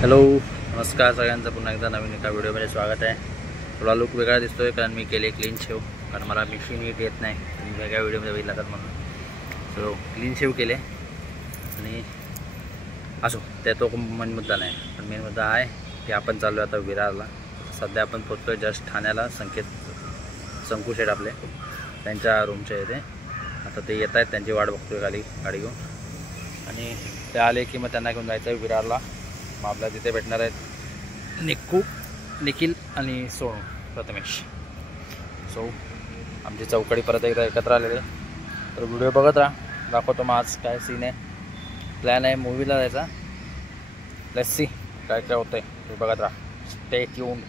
Hello, नमस्कार सगळ्यांचं पुन्हा एकदा नवीन एका व्हिडिओमध्ये स्वागत आहे. थोडा लुक वेगळा दिसतोय कारण मी केले क्लीन शेव, कारण मला मिक्सी नीट येत नाही. तुम्ही वेगळ्या व्हिडिओमध्ये बघितला तर म्हणून सो क्लीन शेव केले. आणि असो त्या तो मेन मुद्दा नाही, पण मेन मुद्दा आहे की आपण चाललो आता विरारला. सध्या आपण पोचतोय जस्ट ठाण्याला. संकू शेठ आपले त्यांच्या रूमच्या येते. आता ते येत आहेत, त्यांची वाट बघतोय खाली गाडी घेऊन. आणि ते आले की मग त्यांना घेऊन जायचं आहे विरारला. मग आपल्या तिथे भेटणार आहेत निखिल आणि सोनू प्रथमेश. सो आमची चौकडी परत एकदा एकत्र आलेले. तर व्हिडिओ बघत राहा, दाखवतो मग आज काय सीन आहे. प्लॅन आहे मूवीला जायचा. लेट्स सी काय काय होतं आहे ते बघत राहा. Stay tune.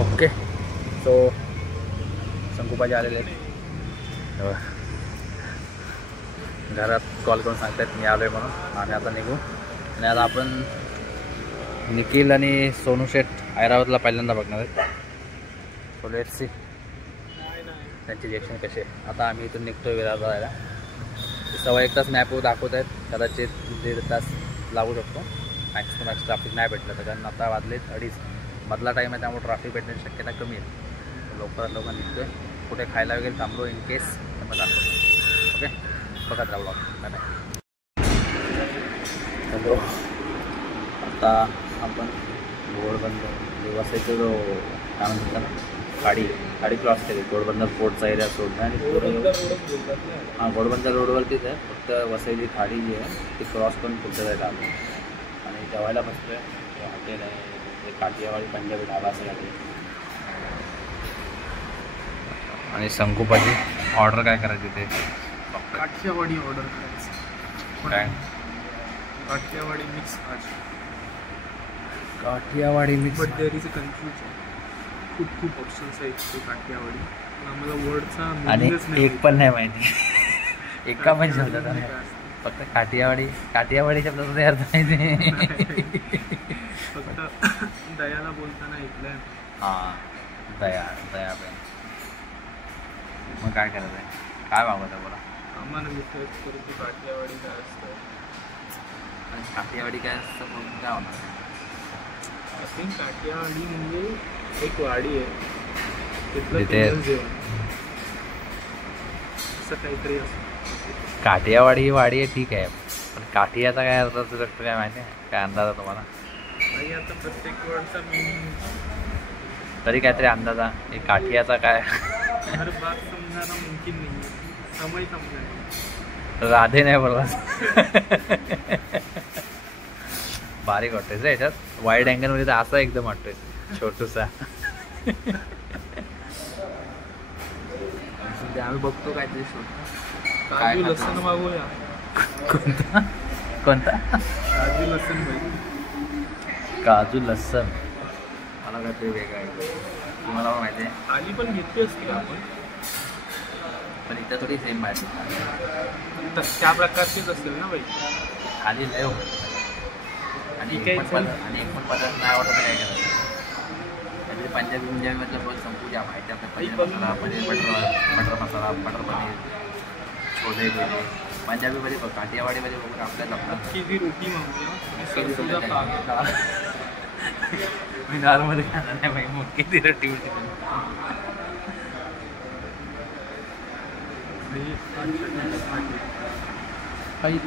ओके सो संकूपाजी आलेले आहेत. घरात कॉल करून सांगतात मी आलो आहे म्हणून. आणि आता निघू. आणि आता आपण निखिल आणि सोनू शेठ ऐरावतला पहिल्यांदा बघणार आहेत. सो लेट्स सी त्यांची रिॲक्शन कशी आहे. आता आम्ही इथून निघतोय विरारला जायला. 1.25 तास मॅपवर दाखवत आहेत, कदाचित 1.5 तास लागू शकतो. मॅक्स टू मॅक्स ट्रॅफिक नाही भेटलं तर, कारण आता वाजले 2:30 मधला टाईम आहे, त्यामुळे ट्रॅफिक भेटण्याची शक्यता कमी आहे. लवकर निघतोय. कुठे खायला वगैरे थांबलो इन केस तर मग दाखवतो. ओके बघत राहा ब्लॉग. Bye bye. हॅलो, आता आपण घोडबंदर वसायचं जो काय म्हणतात ना गाडी क्रॉस केली. घोडबंदर फोर्टचा एरिया सोडला आणि हां घोडबंदर रोडवरतीच आहे. फक्त वसईची खाडी जी आहे ती क्रॉस करून पुढच्या जायला आलो. आणि जेवायला बसलो आहे. हॉटेल आहे ते काठियावाडी पंजाबी ढाबा असं आहे. आणि संकूपाची ऑर्डर काय करायची ते काठियावाडी ऑर्डर करायचं. काय काठियावाडी मिक्स भाजी. Kathiawadi mix. But there is a confusion. खूप ऑप्शन्स आहेत ते काठियावाडी. पण आम्हाला वर्डचा आणि एक पण नाही माहिती. एका पण शब्दाचा नाही. फक्त काठियावाडी शब्दाचा अर्थ माहिती. फक्त दयाला बोलताना ऐकलंय. हां दया बॅन. मग काय करायचं आहे, काय मागवतं बोला. आम्हाला विचारत करतो काठियावाडी काय असतं. काठियावाडी काय असतं म्हणून काय होणार. आय थिंक काठियावाडी म्हणजे एक वाडी आहे तिथलं जेवण असं काहीतरी असतं. काठियावाडी ही वाडी आहे ठीक आहे, पण काठियाचा काय अर्थ असू शकतो काय माहिती आहे. काय अंदाज आहे तुम्हाला. आणि आता प्रत्येक वर्डचा मीनिंग तरी काहीतरी अंदाजा. एक काठियाचा काय हर बात समजायला मुमकिन नाही. समय समजायला राधे नाही बोलला. बारीक वाटतोय रे याच्यात. वाईड अँगलमध्ये तर असा एकदम वाटतोय छोटूसा. आम्ही बघतो काहीतरी शोध. काजू लसण मागूया. कोणता काजू लसण पाहिजे. काजू लसण. मला काहीतरी वेगळं आहे. तुम्हाला माहिती आहे. थाली पण घेतली असते आपण, पण इथं थोडी सेम माहिती. तर त्या प्रकारचीच असेल ना बाई. थाली लय हो. आणि एक पण पदार्थ नाही आवडत काय करायचं. काहीतरी पंजाबी मतलब संपूच्या माहिती आपल्या पनीर मसाला, पनीर बटर मसाला, बटर पनीर, छोले भजे. पंजाबीमध्ये बघ, काठियावाडीमध्ये बघून आपल्याला जी रोटी मागूया. मी नॉर्मली खाणार नाही बाई. मग किती रोटी होती. काही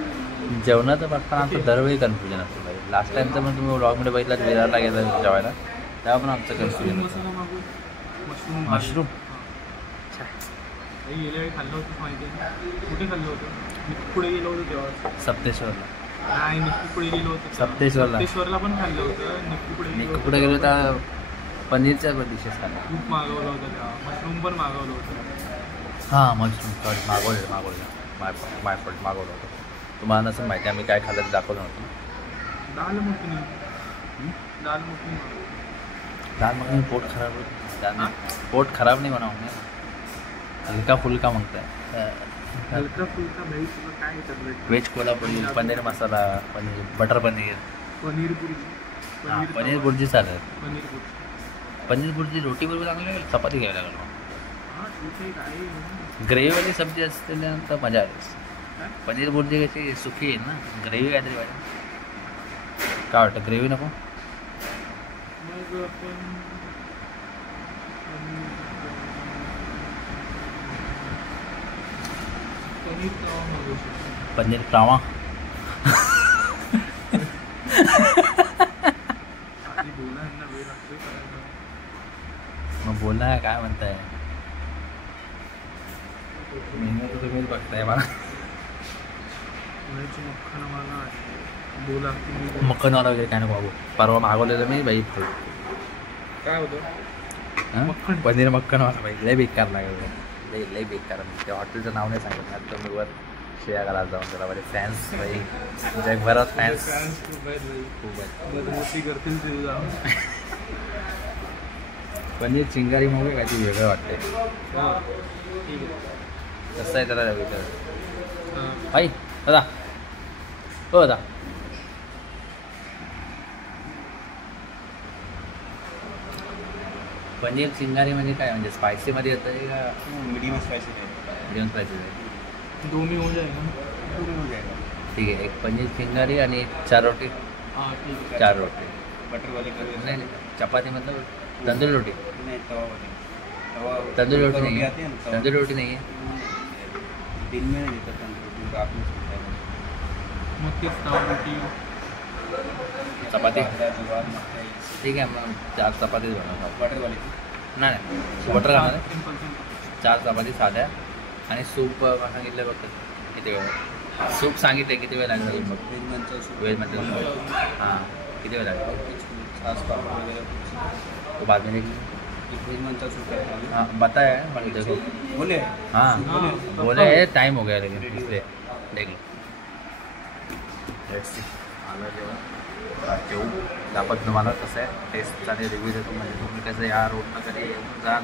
जेवणाचं बघताना आमचं दरवेळी कन्फ्युजन असतं बाई. लास्ट टाईमचं पण तुम्ही व्लॉगमध्ये बघितलं विरारला गेलं जेवायला, तेव्हा पण आमचं कन्फ्युजन होतं. मशरूम गेल्या वेळी खाल्लं होतं माहिती आहे. कुठे खाल्लं होतं. मी पुढे गेलो होतो तेव्हा. सप्तेश्वरला. नाही निक्की पुढे गेलो होतो. सप्तेश्वरला पण खाल्लं होतं. निक्की पुढे गेलो तर पनीरच्या डिशेस खाल्ल्या. खूप मागवलं होतं तेव्हा. मशरूम पण मागवलं होतं. हां मशरूम सॉरी मागवलं मागवलं होतं. तुम्हाला नसेल माहिती आम्ही काय खाल्लं ते दाखवलं नव्हतं. दाल मखनी पोट खराब होतं. पोट खराब नाही म्हणा. हलका फुलका म्हणताय. हलका फुलका काय व्हेज कोल्हापुरी, पनीर मसाला, पनीर बटर पनीर, पनीर बुर्जी चालेल. पनीर बुर्जी रोटी बरोबर चांगली लागेल. चपाती घ्यावी लागेल. ग्रेव्हीवाली सब्जी असल्यानंतर मजा आली. पनीर बुर्जी कशी सुकी आहे ना, ग्रेव्ही काहीतरी पाहिजे. काय वाटतं ग्रेव्ही नको? मग आपण पनीर तवा मागवू शकतो. पनीर प्रावा आधी बोला यांना वेळ लागतोय करायला. मग बोला काय म्हणताय? मेनू तर तुम्हीच बघताय मला. पुण्याची मक्खनवाला आहे. बोला तुम्ही. मक्खनवाला वगैरे काय नको बाबू. परवा मागवलेलं मी बाई काय होतं? हां मक्खन. पनीर मक्खनवाला बाई लय बेकार लागलं. लय बेकार. त्या हॉटेलचं नाव नाही सांगत ना तर मी वर शिया घालायला जाऊन त्याला माझे फॅन्स बाई जगभरात फॅन्स खूप आहेत भाई. खूप आहेत. बदमाशी करतील ते जा. पनीर चिंगारी मग काय ते वेगळं वाटतंय. ठीक आहे. कसं आहे त्याला वेगळं हां. आई दादा हो दादा पनीर चिंगारी म्हणजे काय म्हणजे स्पायसीमध्ये येतं आहे का मीडियम स्पाइसी है, मीडियम स्पायसी आहे? दोन्ही हो जाएगा ना. पूरी हो जाएगा. ठीक आहे एक पनीर चिंगारी आणि 4 रोटी. हां ठीक आहे. 4 रोटी बटर वाले कर देते नाही चपाती मतलब तंदूरी रोटी. नहीं तवा वाले. तवा तंदूरी रोटी रोटी नहीं आती है है. ना तवा. तंदूरी रोटी नहीं है. दिन में नहीं देता तंदूरी रोटी, रात में चलता है. मग तेच तवा रोटी. चपाती बाद मक्का है. ठीक आहे मग 4 चपातीच बनवतो. बटर वाली थी. नाही बटर घालणार आहे. Simple simple. 4 चपाती साध्या आणि सूप सांगितलं बघ किती वेळ. सूप सांगितलं किती वेळ लागेल मग वेज मंचा सूप. वेळ म्हणजे हां किती वेळ लागेल छाछ पापड़ वगैरह. तो बाद में देख वेज मंचा सूप है. हाँ बताया मतलब देखो बोले हाँ हाँ, बोले टाइम हो गया लेकिन इसलिए देख लो. लेट्स सी आलं जेवण जेवू दाखवत तुम्हाला कसं आहे टेस्टचा आणि रिव्ह्यू देतो म्हणजे तुम्ही कसं या रोडनं कधी येऊन जाल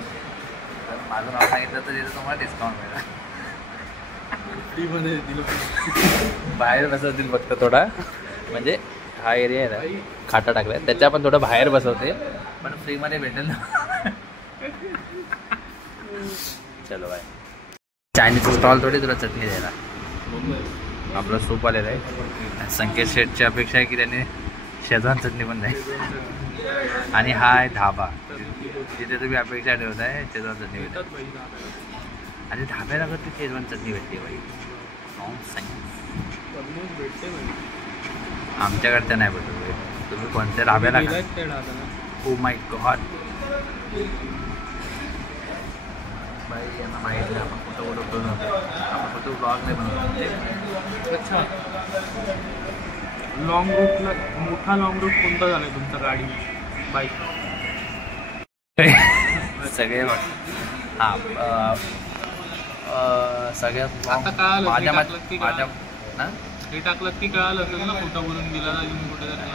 तर माझं नाव सांगितलं तर तिथं तुम्हाला डिस्काउंट मिळेल. फ्रीमध्ये दिलं. बाहेर बसवतील फक्त थोडा म्हणजे हा एरिया आहे ना खाटा टाकला आहे त्याच्या पण थोडं बाहेर बसवते पण फ्रीमध्ये भेटेल ना. चलो बाय. चायनीज स्टॉल थोडी तुला चटणी द्यायला. आपलं सूप आलेलं आहे. संकेत शेठची अपेक्षा आहे की त्याने शेजवान चटणी पण द्याय आणि हा आहे धाबा जिथे तुम्ही अपेक्षा ठेवताय शेजवान चटणी भेटेल आणि धाब्याला कधी शेजवान चटणी भेटते बाई. ऑलमोस्ट भेटते भाई. आमच्याकडच्या नाही भेटत. तुम्ही कोणत्या धाब्याला गेलात त्या ढाब्याला? ओ माय गॉड बाई यांना माहीत नाही आपण कुठं कुठं बनवतो. आपण कुठं ब्लॉग नाही बनवतो. अच्छा. लॉंग रूटला मोठा लॉंग रूट कोणता झाला तुमचा गाडी बाईक? सगळे बघ हां सगळ्यात आता कळालं, माझ्या हे टाकलं की माझ्या ना हे टाकलं की कळालं असेल ना फोटो बोलून दिला तुम्ही कुठे तरी.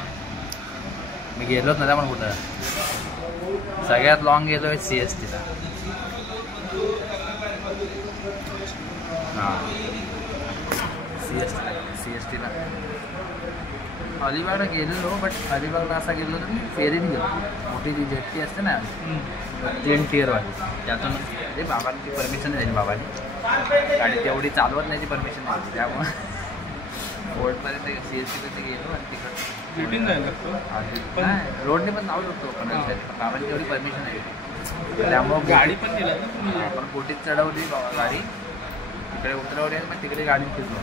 मी गेलोच ना पण कुठं सगळ्यात लॉंग गेलो आहे CSTला. हां CSTला अलिबागला गेलेलो बट अलिबागला असा गेलो तर मी फेरीने गेलो. मोठी जी जेट्टी असते ना 3 टिअरवाली त्यातून ते बाबांची परमिशन द्यायची बाबांनी गाडी तेवढी चालवत नाही ती परमिशन द्यायची त्यामुळे रोडपर्यंत CST ते गेलो आणि रिटर्न जायला तिकडं नाही रोडने पण जाऊ शकतो पण बाबांची तेवढी परमिशन आहे त्यामुळं गाडी पण दिला ना तुम्ही? आपण बोटीत चढवली गाडी तिकडे उतरवली आणि मग तिकडे गाडी फिरलो.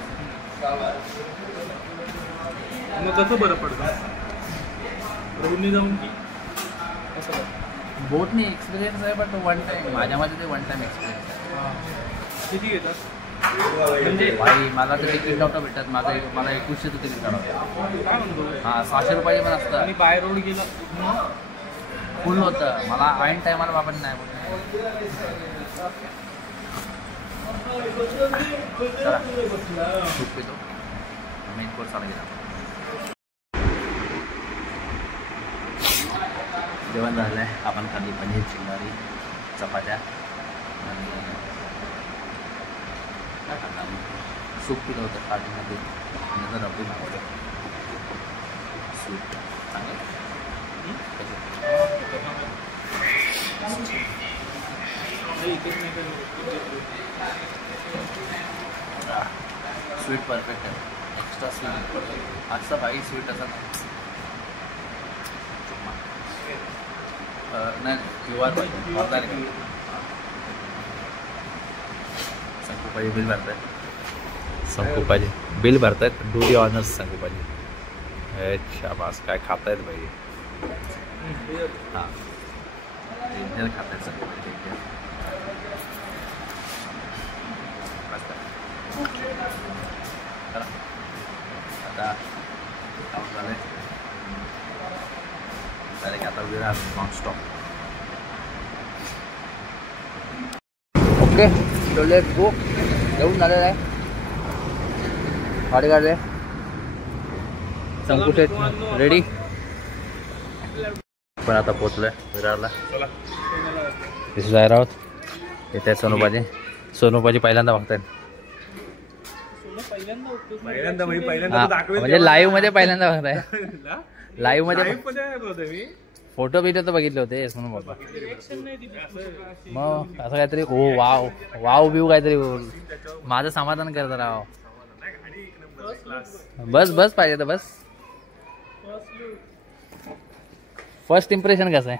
मग कसं बरं पडतं रोडने जाऊन की कसं? बोटने एक्सपिरियन्स आहे बट वन टाईम माझ्यामध्ये ते वन टाईम एक्सपिरियन्स आहे. किती घेतात म्हणजे? भाई मला तर तिकीट नव्हतं भेटत. मला 2100चं तिकीट काढवतं. काय म्हणतो? हां 600 रुपये पण असतं. आणि बाय रोड गेला फुल होतं. मला ऐन टायमाला बाबांनी नाही बोलले. चला खूप पितो मेन कोर्स आला गेला. जेवण झालं आहे. आपण खाल्ली पनीर चिंगारी चपात्या आणि काय खाल्लं आम्ही सूप पिलं होतं स्टार्टिंगमध्ये नंतर रबडी मागवलं. सूप चांगलं स्वीट परफेक्ट आहे. एक्स्ट्रा स्वीट असं भाई स्वीट असं नाही. नाही QR पाहिजे ऑर्गॅनिक. संकुपाजी बिल भरतायत. संकुपाजी बिल भरतायत. डू दी ऑनर्स संकुपाजी. शाबास काय खातायत भाई. हां डेंजर खातायत संकुपाजी. आता झालं आता विरार नॉनस्टॉप. ओके तो लेट्स गो. येऊन झालेलं आहे. गाडी काढले. संकुशेत रेडी. पण आता पोचलोय विरारला. इथे जायला आहोत. इथे आहे सोनूबाजी. सोनूबाजी पहिल्यांदा बघतायत. म्हणजे लाईव्ह मध्ये पहिल्यांदा बघताय. लाईव्ह मध्ये फोटो बिटो तर बघितले होते म्हणून बाबा. मग असं काहीतरी ओ वाव वाव व्यू काहीतरी माझं समाधान करत राव. बस बस पाहिजे तर बस. फर्स्ट इम्प्रेशन कसं आहे.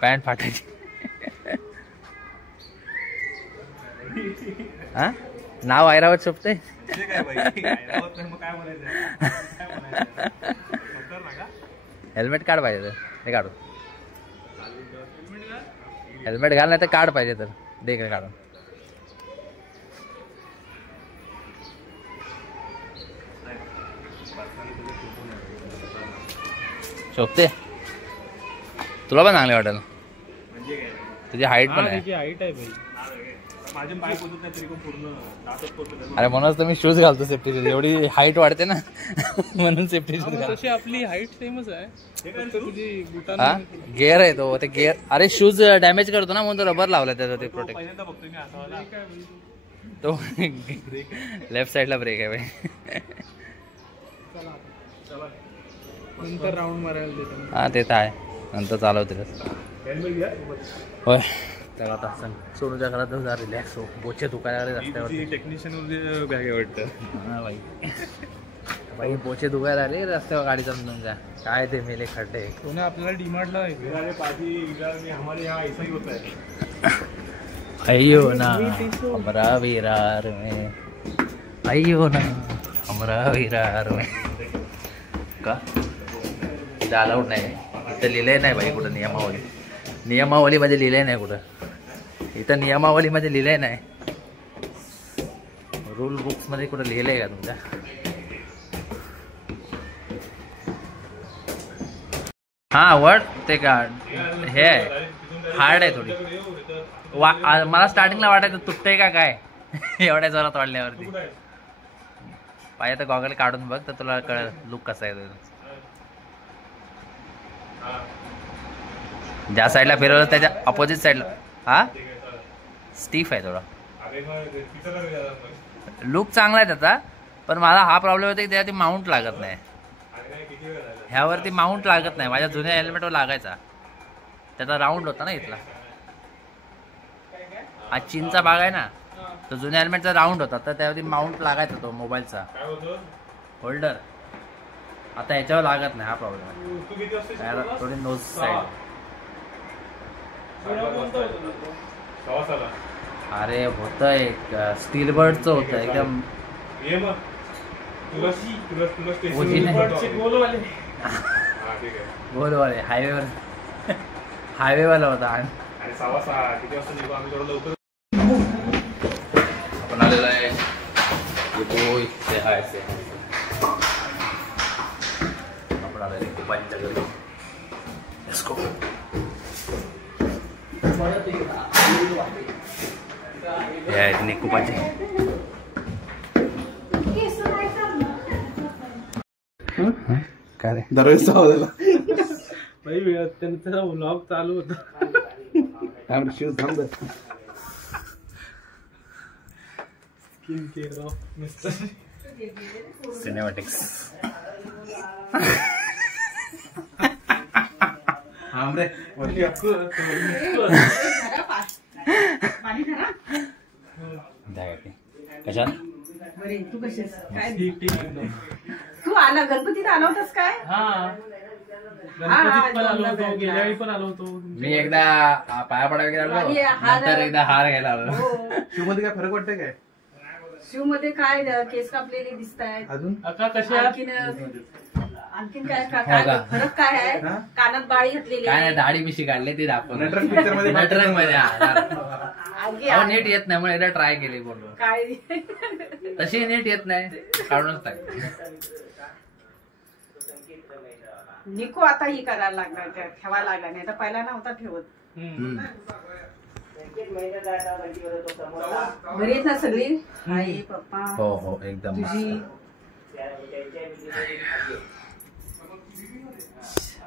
पॅन्ट फाटायची. हा नाव ऐरावत शोभते. हेल्मेट काढ पाहिजे तर ते काढू. हेल्मेट घाल नाही तर काढ पाहिजे तर दे का काढून. शोभते तुला पण चांगले वाटेल. तुझी हाईट पण आहे. अरे म्हणूनच तर मी शूज घालतो सेफ्टी शूज. एवढी हाईट वाढते ना म्हणून सेफ्टी शूज घालतो. तशी आपली हाईट सेमच आहे. हा गेअर आहे तो. ते गेअर अरे शूज डॅमेज करतो ना म्हणून तो रबर लावला त्याचा ते प्रोटेक्ट. तो लेफ्ट साइडला ब्रेक आहे भाई. नंतर राऊंड मारायला देतो. हा ते तर आहे नंतर चालवते. होय तर आता सोनूच्या घरात जा रिलॅक्स हो. बोचे दुखायला लागले रस्त्यावर. टेक्निशियन बॅग वाटतं. हा भाई भाई बोचे दुखायला आले रस्त्यावर गाडी चालून तुमच्या. काय ते मेले खड्डे. कोणी आपल्याला डिमांडला अय्यो ना हमरा विरार में. अय्यो ना हमरा विरार में. का इथं अलाउड नाही. इथं लिहिलंय नाही भाई कुठं नियमावली. नियमावलीमध्ये लिहिलंय नाही कुठं. इथं नियमावलीमध्ये लिहिलंय नाही. रूल बुक्स मध्ये कुठं लिहिलंय का तुमच्या. हा वर्ड ते का हे हार्ड आहे थोडी. मला स्टार्टिंगला वाटायचं तुटतंय का काय एवढ्या जोरात वाढल्यावरती. पाहिजे तर गॉगल काढून बघ तर तुला कळेल लुक कसा आहे. ज्या साईडला फिरवलं त्याच्या अपोजिट साईडला हा स्टीफ आहे थोडा. लुक चांगला आहे त्याचा. पण मला हा प्रॉब्लेम होता की त्यावरती माउंट लागत नाही. ह्यावरती माउंट लागत नाही. माझ्या जुन्या हेल्मेटवर लागायचा. त्याचा राऊंड होता ना इथला. हा चीनचा भाग आहे ना तो जुन्या हेल्मेटचा राऊंड होता तर त्यावरती माउंट लागायचा तो मोबाईलचा होल्डर. आता ह्याच्यावर लागत नाही. हा प्रॉब्लेम आहे. थोडी नोज साईड. अरे होतंय स्टील बर्डचं होतं एकदम. गोलवाले हायवेवाला होता. आपण आलेला आहे आपण आलेले कुपाजीच्या घरी. कुपाजी काय रे दरवेळेस त्यांचा व्लॉग चालू होता. Skin care of mister cinematics. कशात तू आला गणपतीत आला होतास काय. गणपतीत पण आलो होतो, गेल्या वेळी पण आलो होतो. मी एकदा पाया पडायला गेलो, नंतर एकदा हार घ्यायला आलो. शिवमध्ये काय फरक वाटतंय काय? शिव मध्ये काय केस कापलेले दिसत आहेत अजून अक्का कशी आहे? आणखीन काय काय फरक काय आहे? कानात बाळी घातलेली काय नाही, आहे. दाढी बिशी काढली ती दाखवून नटरंग picture मध्ये नटरंग मध्ये आणखी अहो, नीट येत नाही म्हणून एकदा ट्राय केली बोललो. काय तशी नीट येत नाही, काढूनच टाक. निको आता ही करायला लागणार, ठेवायला लागला नाही तर पहिला नव्हता ठेवत. बरी आहेत ना सगळी? आई पप्पा हो हो एकदम तुझी?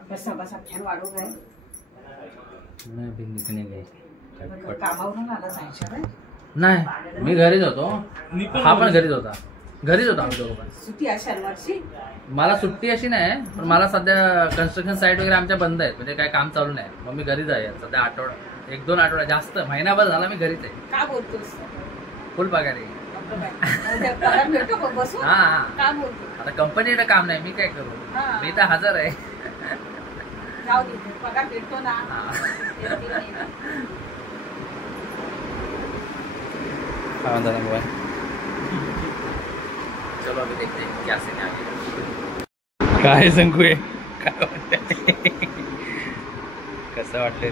बसा बसा, फॅन वाढव काय? कामावरून आला जायच्या काय? नाही, मी घरीच होतो, हा पण घरीच होता. घरीच होतो आम्ही दोघं पण. सुट्टी आहे शनिवारची? मला सुट्टी अशी नाही, पण मला सध्या कन्स्ट्रक्शन साईट वगैरे आमच्या बंद आहेत, म्हणजे काही काम चालू नाही. मग मी घरीच आहे सध्या. आठवडा 1-2 आठवडा, जास्त महिनाभर झाला मी घरीच आहे. का बोलतोस? फुल पगार आहे. पगार भेटतो का बसून? हा, का बोलतो? आता कंपनीला काम नाही, मी काय करू? हा. मी तर हजर आहे. जाऊ दे, पगार भेटतो ना. चलो अभी देखते हैं क्या सीन आहे. काय संकू आहे, काय वाटतंय, कसं वाटतंय?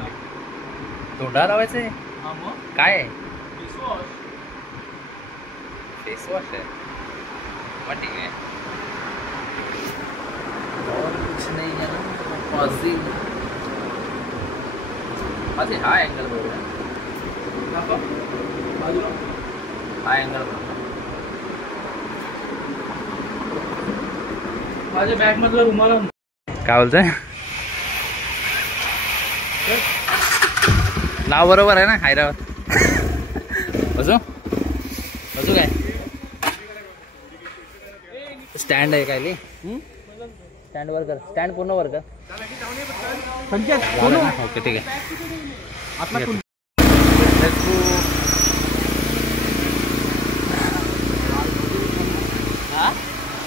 तोंडाला लावायचंय काय आहे? फेस वॉश है, मग ठीक है. और कुछ नहीं है ना. पॉजिटिव अरे हा एंगल बरोबर, हा एंगल बरोबर. माझ्या बॅग मधला रुमाल काय बोलतोय? नाव बरोबर आहे ना हैदराबाद? बसू बसू काय? स्टँड आहे काय? स्टँड वर कर, स्टँड पूर्ण वर कर. ओके ठीक आहे.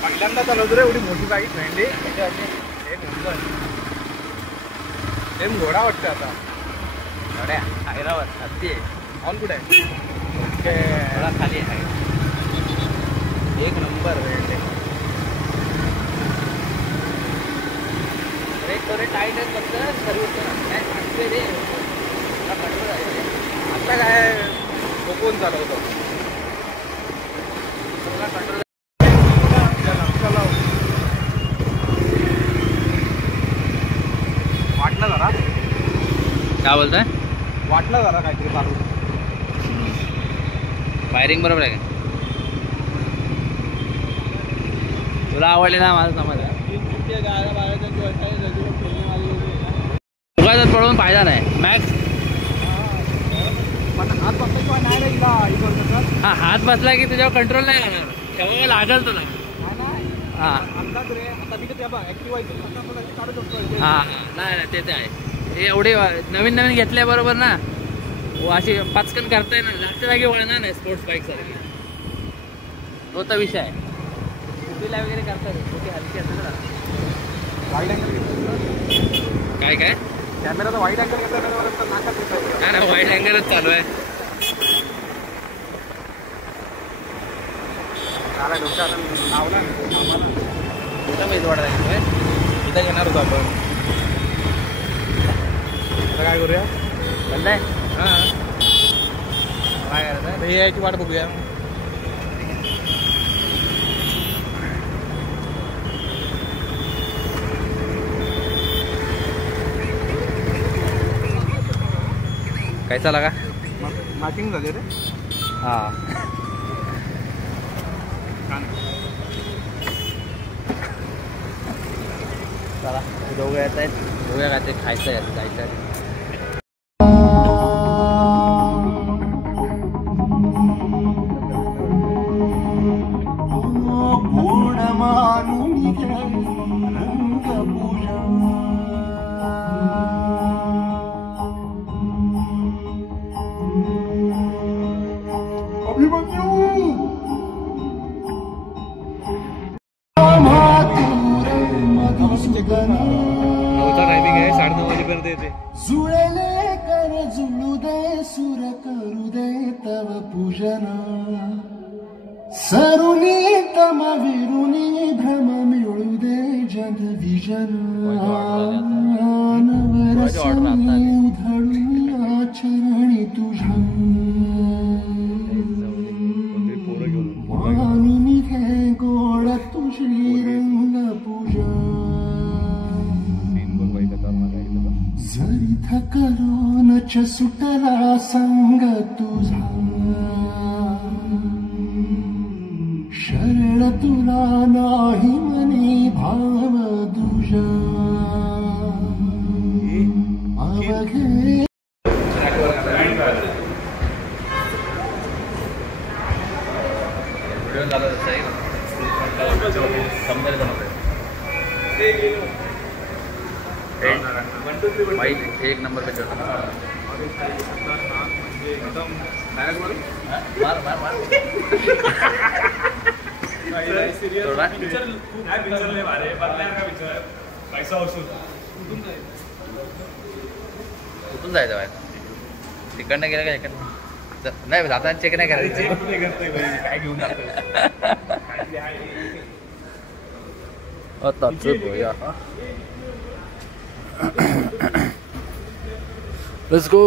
पहिल्यांदा चालवतो रे एवढी मोठी बाईक भेंडी. सेम घोडा वाटतं आता. हैदराबाद हत्ती आहे. ऑन कुठे आहे? खाली आहे. एक नंबर भेंडी. थोडे टाईट आहेत फक्त, सर्विस आता काय कोण चालवतो? वाटलं जरा, काय बोलताय? वाटलं जरा काहीतरी चालू. वायरिंग बरोबर आहे का? तुला आवडले ना, माझं समज आहे. उगाच पडून फायदा नाही. मॅक्स हात बसल्याशिवाय नाही रे हिला. हा, हात बसला की तुझ्यावर कंट्रोल नाही राहणार, तेव्हा लागेल तुला. हा अंदाज रे. आता मी तर ऍक्टिव्ह काढू शकतो. हा नाही ते आहे. हे एवढे नवीन नवीन घेतल्याबरोबर ना अशी पचकन करता येणार, जास्त जागी वळणार नाही स्पोर्ट्स बाईक सारखी. तो तर विषय आहे. स्कूटीला वगैरे करतात, स्कूटी हलकी असते ना. वाईड अँगल काय काय कॅमेराचा वाईड अँगल घेतला नाकात. नाही ना, वाईड अँगलच चालू आहे. लावला कुठं पैसे वाढत आहे? इथं घेणार होतो आपण. आता काय करूया? बंद आहे. हां, काय करायचं आहे? हे यायची वाट बघूया. कैसा लगा? मार्किंग झाली रे. हां चला, दोघं येत आहेत. दोघ्या काय ते खायचं आहे, जायचं आहे. काय 9:30 वाजेपर्यंत येते. जुळले कर जुळू दे सुर करू दे तव पूजन सरुनी तम विरुनी भ्रम मिळू दे जन विजन नवरसनी उधळूया चरणी तुझ्या मानुनी घे गोड तुझी रंग पूजा जरी थकलोनच सुटला संग तुझा शरण तुला नाही मनी भाव दुजा अवघे व्हिडिओ झाला समजायला भाई एक नंबर पे चढ़ा म्हणजे एकदम मार मार मार थोडा कुठून जायचं बाहेर तिकडनं गेलं का इकडनं नाही जाताना चेक नाही करायचं काय घेऊन आता भैया लेट्स गो